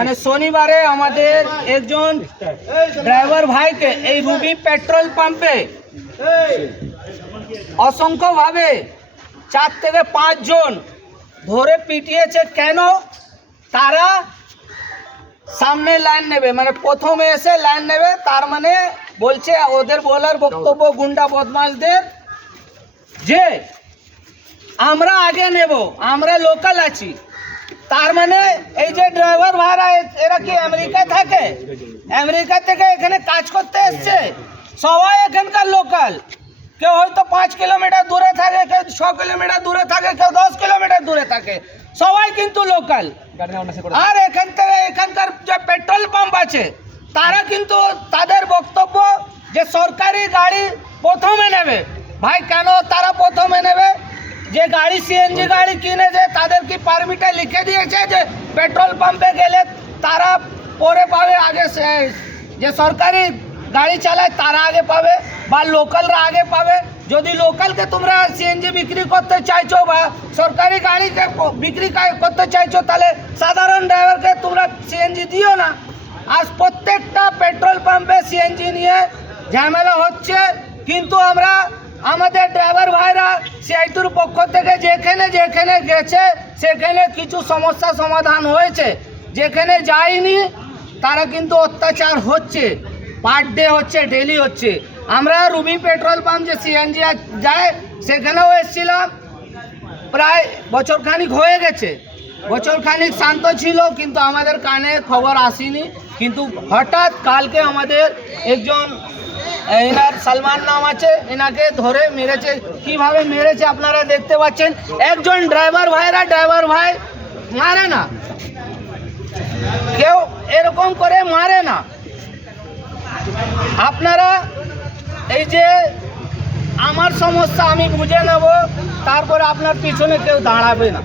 মানে শনিবারে আমাদের একজন ড্রাইভার ভাইকে এই রুবি পেট্রোল পাম্পে অসংখ্যভাবে 4 থেকে 5 জন ধরে পিটিয়েছে। কেন? তারা সামনে লাইন নেবে, মানে প্রথমে এসে লাইন নেবে, তার মানে বলছে ওদের বলার বক্তব্য গুন্ডা বদমাশদের যে আমরা আগে নেব, আমরা লোকাল আছি। তার মানে এই যে ড্রাইভার ভাইরা এরা কি আমেরিকায় থাকে? আমেরিকা থেকে এখানে কাজ করতে এসছে। সবাই এখানকার লোকাল। কেউ হয়তো 5 কিলোমিটার দূরে থাকে, কেউ 6 কিলোমিটার দূরে থাকে, কেউ 10 কিলোমিটার দূরে থাকে, সবাই কিন্তু লোকাল। আর এখানকার যে পেট্রোল পাম্প আছে তারা কিন্তু তাদের বক্তব্য যে সরকারি গাড়ি প্রথমে নেবে। ভাই কেন তারা প্রথমে নেবে? যে গাড়ি সিএনজি গাড়ি কিনেছে তাদের কি পারমিটে লিখে দিয়েছে যে পেট্রোল পাম্পে গেলে তারা পরে পাবে, আগে যে সরকারি গাড়ি চালায় তারা আগে পাবে বা লোকালরা আগে পাবে? যদি লোকালকে তোমরা সিএনজি বিক্রি করতে চাইছো বা সরকারি গাড়িকে বিক্রি করতে চাইছো, তাহলে সাধারণ ড্রাইভারকে তোমরা সিএনজি দিও না। আজ প্রত্যেকটা পেট্রোল পাম্পে সিএনজি নিয়ে ঝামেলা হচ্ছে। কিন্তু আমরা আমাদের ড্রাইভার ভাইরা সিআইটির পক্ষ থেকে যেখানে যেখানে গেছে সেখানে কিছু সমস্যা সমাধান হয়েছে। যেখানে যায়নি তারা কিন্তু অত্যাচার হচ্ছে, পার ডে হচ্ছে, ডেলি হচ্ছে। আমরা রুবি পেট্রোল পাম্প যে সিএনজি যায় সেখানেও এসেছিলাম, প্রায় বছরখানিক হয়ে গেছে। বছরখানিক শান্ত ছিল, কিন্তু আমাদের কানে খবর আসেনি। কিন্তু হঠাৎ কালকে আমাদের একজন, এনার সালমান নাম আছে, এনাকে ধরে মেরেছে। কিভাবে মেরেছে আপনারা দেখতে পাচ্ছেন। একজন ড্রাইভার ভাই মারে না, কেউ এরকম করে মারে না। আপনারা এই যে আমার সমস্যা আমি বুঝে নেব, তারপরে আপনার পিছনে কেউ দাঁড়াবে না।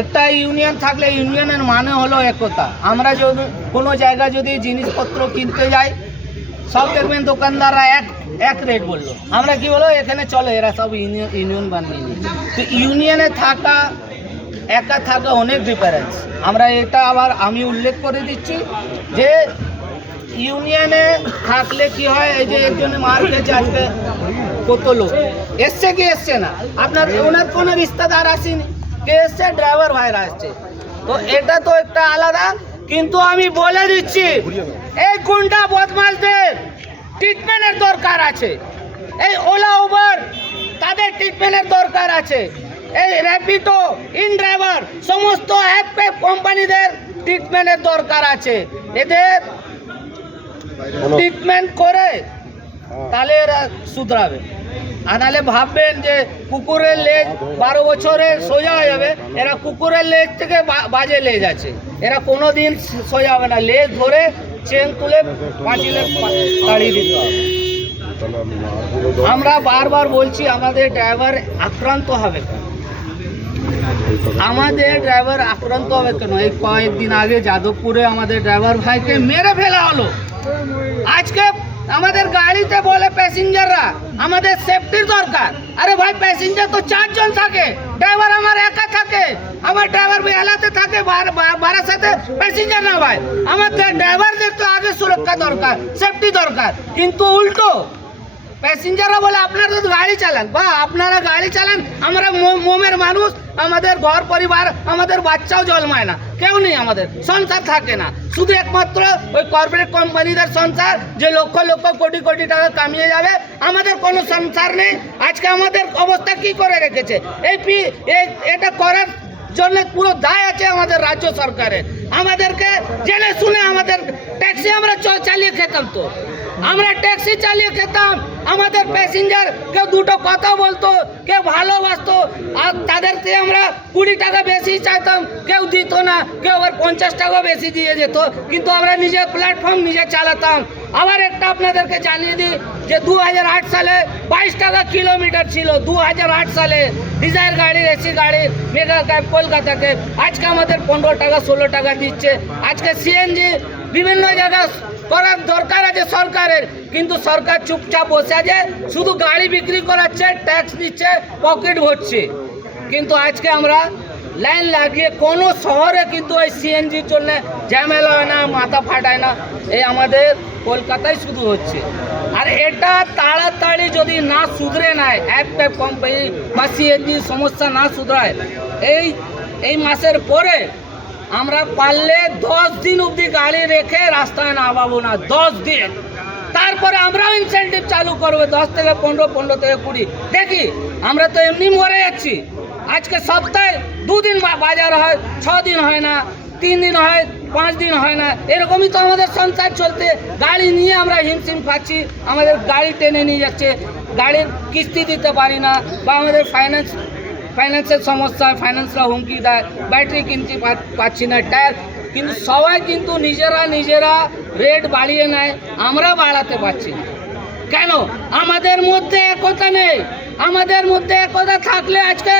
একটা ইউনিয়ন থাকলে ইউনিয়নের মানে হলো একতা। আমরা যদি কোনো জায়গায় যদি জিনিসপত্র কিনতে যাই, সব দেখবেন দোকানদাররা এক রেট বললো, আমরা কি বলো এখানে চলো, এরা সব ইউনিয়ন বানিয়ে নিয়েছে। তো ইউনিয়নে থাকা একা থাকা অনেক ডিফারেন্স। আমরা এটা আবার আমি উল্লেখ করে দিচ্ছি যে ইউনিয়নে থাকলে কি হয়, এই যে একজনে মার খেয়েছে আজকে, কত লোক এসছে কি এসছে না, আপনার ওনার কোনো রিস্তাদার আসেনি, কে এসছে? ড্রাইভার ভাইরা আসছে। তো এটা তো একটা আলাদা। কিন্তু আমি বলে দিচ্ছি, এই গুন্ডা বদমাশদের ট্রিটমেন্টের দরকার আছে। এই ওলা উবার তাদের ট্রিটমেন্টের দরকার আছে। এই র্যাপিডো, ইন ড্রাইভার, সমস্ত অ্যাপ কোম্পানিদের ট্রিটমেন্টের দরকার আছে। এদের ট্রিটমেন্ট করে তাহলে এরা শুধরাবে। আর নাহলে ভাববেন যে কুকুরের লেজ 12 বছরে সোজা হয়ে যাবে, এরা কুকুরের লেজ থেকে বাজে লেজ আছে, এরা কোনো দিন সোজা হবে না। লেজ ধরে চেন তুলে পাঁচিলে তাড়িয়ে দিতে হবে। আমরা বারবার বলছি আমাদের ড্রাইভার আক্রান্ত হবে কেন? আমাদের ড্রাইভার আক্রান্ত হবে কেন? এই কয়েকদিন আগে যাদবপুরে আমাদের ড্রাইভার ভাইকে মেরে ফেলা হলো। আজকে আমাদের গাড়িতে বলে প্যাসেঞ্জাররা আমাদের সেফটির দরকার। আরে ভাই, প্যাসেঞ্জার তো 4 জন থাকে, ড্রাইভার আমার একা থাকে। আমার ড্রাইভার বেহালাতে থাকে, বারাসাতে প্যাসেঞ্জার না ভাই। আমাদের ড্রাইভারদের তো আগে সুরক্ষা দরকার, সেফটি দরকার। কিন্তু উল্টো প্যাসেঞ্জাররা বলে আপনারা তো গাড়ি চালান, বা আপনারা গাড়ি চালান, আমরা মোমের মানুষ, আমাদের ঘর পরিবার, আমাদের বাচ্চাও জন্মায় না, কেউ নেই, আমাদের সংসার থাকে না। শুধু একমাত্র ওই কর্পোরেট কোম্পানিদের সংসার, যে লক্ষ লক্ষ কোটি কোটি টাকা কামিয়ে যাবে। আমাদের কোনো সংসার নেই। আজকে আমাদের অবস্থা কি করে রেখেছে, এটা করার জন্য পুরো দায় আছে আমাদের রাজ্য সরকারের। আমাদেরকে জেনে শুনে আমাদের ট্যাক্সি আমরা চালিয়ে খেতাম, তো আমরা ট্যাক্সি চালিয়ে খেতাম। আমাদের প্যাসেঞ্জার কেউ দুটো কথা বলতো, কেউ ভালোবাসতো, আর তাদেরকে আমরা 20 টাকা বেশি চাইতাম, কেউ দিত না, কেউ আবার 50 টাকা বেশি দিয়ে যেত। কিন্তু আমরা নিজের প্ল্যাটফর্ম নিজে চালাতাম। আবার একটা আপনাদেরকে জানিয়ে দিই যে 2008 সালে 22 টাকা কিলোমিটার ছিল। 2008 সালে ডিজায়ার গাড়ির, এসি গাড়ির, মেগা ক্যাব কলকাতাকে আজকে আমাদের 15 টাকা 16 টাকা দিচ্ছে। আজকে সিএনজি বিভিন্ন জায়গায় করার দরকার আছে সরকারের, কিন্তু সরকার চুপচাপ বসে আছে, শুধু গাড়ি বিক্রি করাচ্ছে, ট্যাক্স দিচ্ছে, পকেট ভরছে। কিন্তু আজকে আমরা লাইন লাগিয়ে কোনো শহরে কিন্তু এই সিএনজির জন্য ঝামেলা হয় না, মাথা ফাটায় না। এই আমাদের কলকাতায় শুধু হচ্ছে। আর এটা তাড়াতাড়ি যদি না শুধরে নেয়, একটা কোম্পানি বা সিএনজির সমস্যা না শুধরায়, এই মাসের পরে আমরা পারলে 10 দিন অবধি গাড়ি রেখে রাস্তায় নামাবো না, 10 দিন। তারপরে আমরাও ইনসেন্টিভ চালু করবো 10 থেকে 15, 15 থেকে 20। দেখি, আমরা তো এমনি মরে যাচ্ছি। আজকে সপ্তাহে 2 দিন বাজার হয়, 6 দিন হয় না, 3 দিন হয়, 5 দিন হয় না। এরকমই তো আমাদের সংসার চলতে। গাড়ি নিয়ে আমরা হিমশিম খাচ্ছি, আমাদের গাড়ি টেনে নিয়ে যাচ্ছে, গাড়ির কিস্তি দিতে পারি না, বা আমাদের ফাইন্যান্সের সমস্যা, ফাইন্যান্সরা হুমকি দেয়, ব্যাটারি কিনতে পাচ্ছি না, টায়ার। কিন্তু সবাই কিন্তু নিজেরা রেট বাড়িয়ে নেয়, আমরা বাড়াতে পারছি না। কেন? আমাদের মধ্যে একতা নেই। আমাদের মধ্যে একতা থাকলে আজকে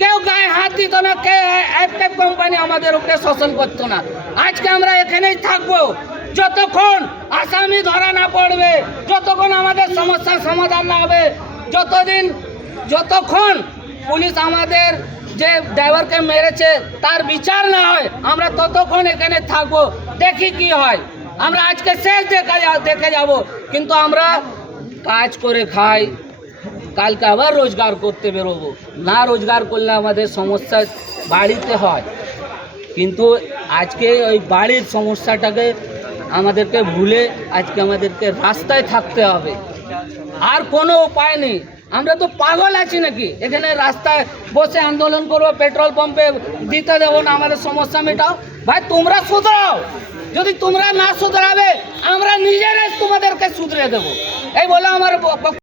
কেউ গায়ে হাত দিত না, কেউ একটা কোম্পানি আমাদের উপরে শোষণ করতো না। আজকে আমরা এখানেই থাকবো যতক্ষণ আসামি ধরা না পড়বে, যতক্ষণ আমাদের সমস্যার সমাধান না হবে, যতক্ষণ পুলিশ আমাদের যে ড্রাইভারকে মেরেছে তার বিচার না হয়, আমরা ততক্ষণ এখানে থাকবো। দেখি কি হয়। আমরা আজকে শেষ দেখে যাব, কিন্তু আমরা কাজ করে খাই, কালকে আবার রোজগার করতে বেরোবো। না রোজগার করলে আমাদের সমস্যা বাড়িতে হয়। কিন্তু আজকে ওই বাড়ির সমস্যাটাকে আমাদেরকে ভুলে আজকে আমাদেরকে রাস্তায় থাকতে হবে, আর কোনো উপায় নেই। আমরা তো পাগল আছি নাকি? এখানে রাস্তায় বসে আন্দোলন করবো, পেট্রোল পাম্পে দিতে দেবো না, আমাদের সমস্যা মেটাও। ভাই তোমরা শুধরাও, যদি তোমরা না শুধরাবে আমরা নিজেরাই তোমাদেরকে শুধরে দেবো। এই বলে আমার